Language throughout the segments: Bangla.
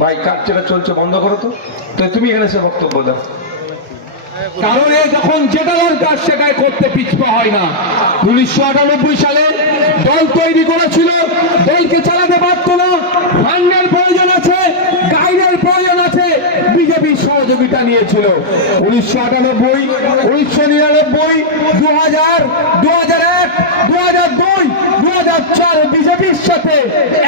ভাই, কাজ যেটা চলছে বন্ধ করো তো। তো তুমি এখানে সে বক্তব্য দাও। কারণ যখন যেটা দরকার সেটাই করতে পিছপা হয় না। উনিশশো আটানব্বই সালে দল তৈরি করেছিল, দলকে চালাতে পারত না। ফান্ডের প্রয়োজন আছে, গাইডের প্রয়োজন আছে, বিজেপির সহযোগিতা নিয়েছিল। উনিশশো আটানব্বই, উনিশশো নিরানব্বই দু হাজার দু হাজার চার বিজেপির সাথে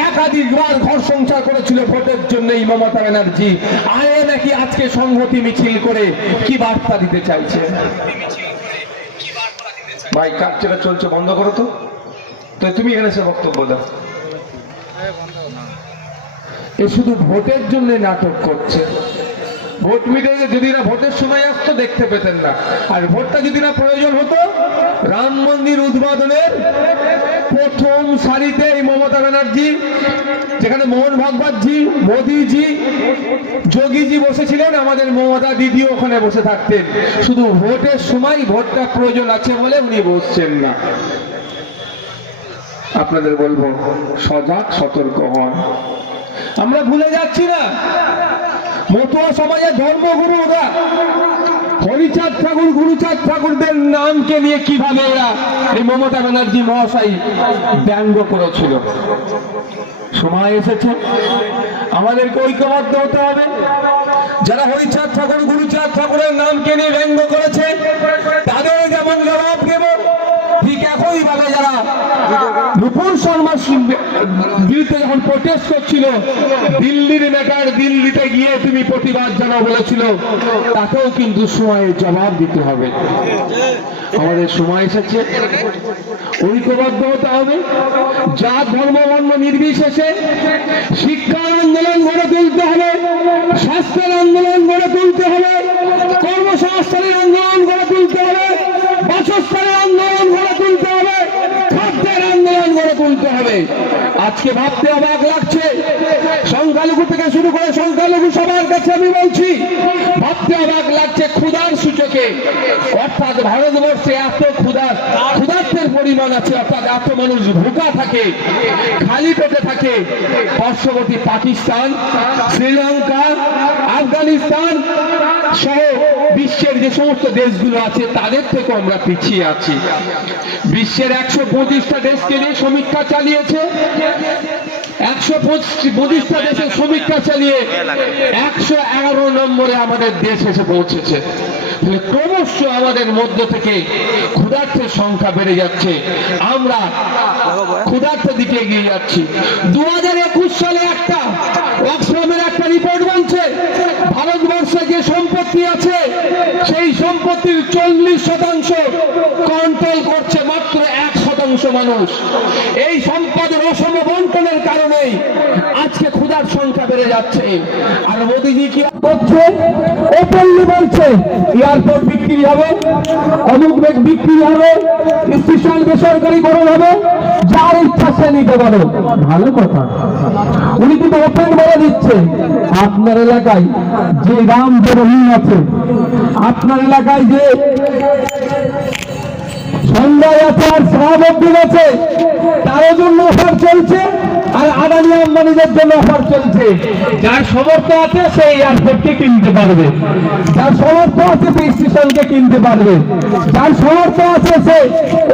একাধিকবার ঘর সংসার করেছিল ভোটের জন্য এই মমতা ব্যানার্জি। আয়ে নাকি আজকে সংহতি মিছিল করে কি বার্তা দিতে চাইছে? ভাই কাজ যেটা চলছে বন্ধ করো তো। তো তুমি এখানে সে বক্তব্য দাও। এ শুধু ভোটের জন্য নাটক করছে। ভোট মিটিংয়ে যদি না ভোটের সময় আসতো দেখতে পেতেন না। আর ভোটটা যদি না প্রয়োজন হতো রাম মন্দির উদ্বোধনের প্রথম সারিতে এই মমতা ব্যানার্জি, যেখানে মোহন ভাগবতজি, মোদিজি, যোগীজি বসেছিলেন, আমাদের মমতা দিদি ওখানে বসে থাকতেন। শুধু ভোটের সময় ভোটটা প্রয়োজন আছে বলে উনি বসছেন না। আপনাদের বলব, সজাগ, সতর্ক হন। আমরা ভুলে যাচ্ছি না। মতুয়া সমাজের ধর্মগুরু ওরা। হরিচাঁদ ঠাকুর, গুরুচাঁদ ঠাকুরদের নামকে নিয়ে কীভাবে এরা এই মমতা ব্যানার্জি মহাশয় ব্যঙ্গ করেছিল? সময় এসেছে। আমাদেরকে ঐক্যবদ্ধ হতে হবে। যারা হরিচাঁদ ঠাকুর, গুরুচাঁদ ঠাকুরের নামকে নিয়ে ব্যঙ্গ করেছে, তাদের যেমন জবাব দেব, ঠিক একইভাবে যারা নুপুর শর্মার বিরুদ্ধে যখন প্রটেস্ট করছিল, দিল্লির ম্যাটার দিল্লিতে গিয়ে তুমি প্রতিবাদ জানাও বলেছিল, তাকেও কিন্তু সময়ে জবাব দিতে হবে। আমাদের সময় এসেছে। ঐক্যবদ্ধ হতে হবে। জাত, ধর্ম, বর্ণ নির্বিশেষে শিক্ষার আন্দোলন গড়ে তুলতে হবে, স্বাস্থ্যের আন্দোলন গড়ে তুলতে হবে, কর্মসংস্থানের আন্দোলন গড়ে তুলতে হবে, বাসস্থানের আন্দোলন গড়ে তুলতে হবে খাদ্যের আন্দোলন গড়ে তুলতে হবে। আজকে ভাবতে অবাক লাগছে। সংখ্যালঘু থেকে শুরু করে সংখ্যালঘু সবার কাছে আমি বলছি, ভাবতে অবাক লাগছে ক্ষুধার সূচকে। অর্থাৎ ভারতবর্ষে এত ক্ষুধার ক্ষুধার্থের পরিমাণ আছে, অর্থাৎ এত মানুষ ভুকা থাকে, খালি পেটে থাকে। পার্শ্ববর্তী পাকিস্তান, শ্রীলঙ্কা, আফগানিস্তান সহ বিশ্বের যে সমস্ত দেশগুলো আছে, তাদের থেকে আমরা পিছিয়ে আছি। বিশ্বের একশো পঁচিশটা দেশকে নিয়ে সমীক্ষা চালিয়েছে। একশো পঁচিশটা দেশের সমীক্ষা চালিয়ে একশো এগারো নম্বরে আমাদের দেশ এসে পৌঁছেছে। ক্রমশ আমাদের মধ্য থেকে ক্ষুধার্থের সংখ্যা বেড়ে যাচ্ছে। আমরা ক্ষুধার্থের দিকে এগিয়ে যাচ্ছি। দু হাজার একুশ সালে একটা অক্সফামের একটা রিপোর্ট বলছে ভারতবর্ষে যে সম্পত্তি আছে সেই সম্পত্তির চল্লিশ শতাংশ কন্ট্রোল করছে মাত্র এক শতাংশ মানুষ এই সম্পদের অসম বন্টনের কারণেই আজকে ক্ষুধার সংখ্যা বেড়ে যাচ্ছে। আর মোদিজি কি করছে? ওপেনলি বলছে এয়ারপোর্ট বিক্রি হবে, অমুক বেগ বিক্রি হবে, স্টেশন বেসরকারিকরণ হবে, যার ইচ্ছা সে নিতে পারো। ভালো কথা। উনি কিন্তু ওপেন বলে দিচ্ছে, আপনার এলাকায় যে রাম জন্মভূমি আছে, আপনার এলাকায় যে আছে তারও জন্য অফার চলছে আর আম্বানিদের জন্য অফার চলছে। যার সমর্থ আছে এয়ারপোর্টকে কিনতে পারবে। সমর্থ আছে স্টেশনকে কিনতে পারবে। সমর্থ আছে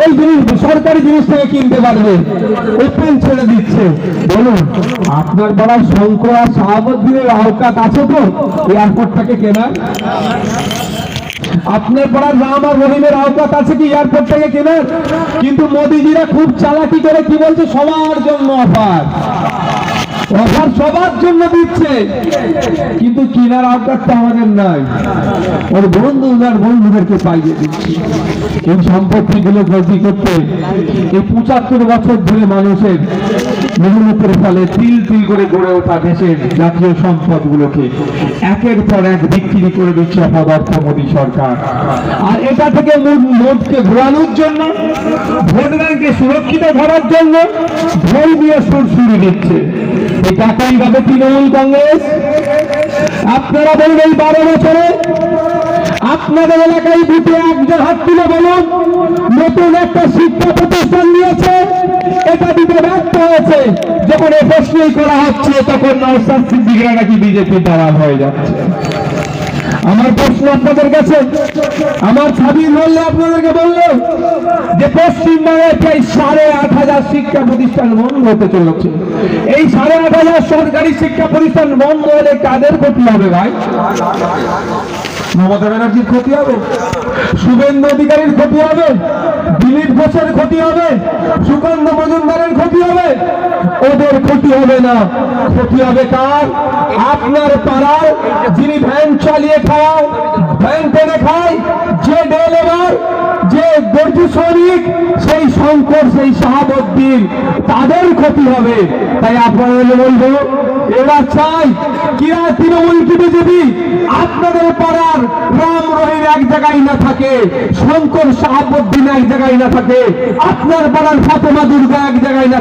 ওই জিনিস, সরকারি জিনিস থেকে কিনতে পারবে। ওপেন ছেড়ে দিচ্ছে। বলুন, আপনার পাড়ার শঙ্কর আর শাহাবুদ্দিনের আওকাত আছে তো? এয়ারপোর্টটাকে কেনার? আপনার পাড়ার রাম আর রহিমের আওকাত আছে কি এয়ারপোর্ট থেকে কেনার? কিন্তু মোদিজিরা খুব চালাকি করে কি বলছে? সবার জন্য অফার অফার সবার জন্য দিচ্ছে। কিন্তু কেনার আওকাতটা আমাদের নাই। ওর বন্ধু ওনার বন্ধুদেরকে পাইয়ে দিচ্ছে। এই সম্পত্তিগুলো গতি করতে এই পঁচাত্তর বছর ধরে মানুষের মেহনতের ফলে তিল তিল করে গড়ে ওঠা দেশের জাতীয় সম্পদগুলোকে একের পর এক বিক্রি করে দিচ্ছে অপদার্থ মোদী সরকার। আর এটা থেকে মোট- মোটকে ঘোরানোর জন্য, ভোট ব্যাংকে সুরক্ষিত ধরার জন্য ধর্মীয় সুর শুরু দিচ্ছে। এই টাকাই পাবে তৃণমূল কংগ্রেস। আপনারা বলবেন বারো বছরে আপনাদের এলাকায় বুথে একজন হাত তুলে বলুন, নতুন একটা শিক্ষা প্রতিষ্ঠান নিয়েছে, এটা দিতে ব্যর্থ হয়েছে। যখন এই প্রশ্নই করা হচ্ছে, তখন নওসাদ সিদ্দিকরা নাকি বিজেপি দালাল হয়ে যাচ্ছে। আমার প্রশ্ন আপনাদের কাছে, আমার ছাবি বললে আপনাদেরকে বলল যে পশ্চিমবঙ্গে প্রায় সাড়ে আট হাজার শিক্ষা প্রতিষ্ঠান বন্ধ হতে চলেছে। এই সাড়ে আট হাজার সরকারি শিক্ষা প্রতিষ্ঠান বন্ধ হলে কাদের ক্ষতি হবে ভাই? মমতা ব্যানার্জির ক্ষতি হবে? শুভেন্দু অধিকারীর ক্ষতি হবে? দিলীপ ঘোষের ক্ষতি হবে? সুকান্ত মজুমদারের ক্ষতি হবে? ওদের ক্ষতি হবে না। ক্ষতি হবে কার? আপনার পাড়ার যিনি ভ্যান চালিয়ে খাওয়াও ভ্যান যে দর্জি সেই শঙ্কর, সেই শাহাবুদ্দিন, তাদের ক্ষতি হবে। তাই আপনাদের বলব, এবার চাই, কিরা তৃণমূল কি বিজেপি? আপনাদের পাড়ার রাম রহিম এক জায়গায় না থাকে, শঙ্কর, শাহাবুদ্দিন এক জায়গায় না থাকে, আপনার পাড়ার ফাতেমা দুর্গা এক জায়গায় না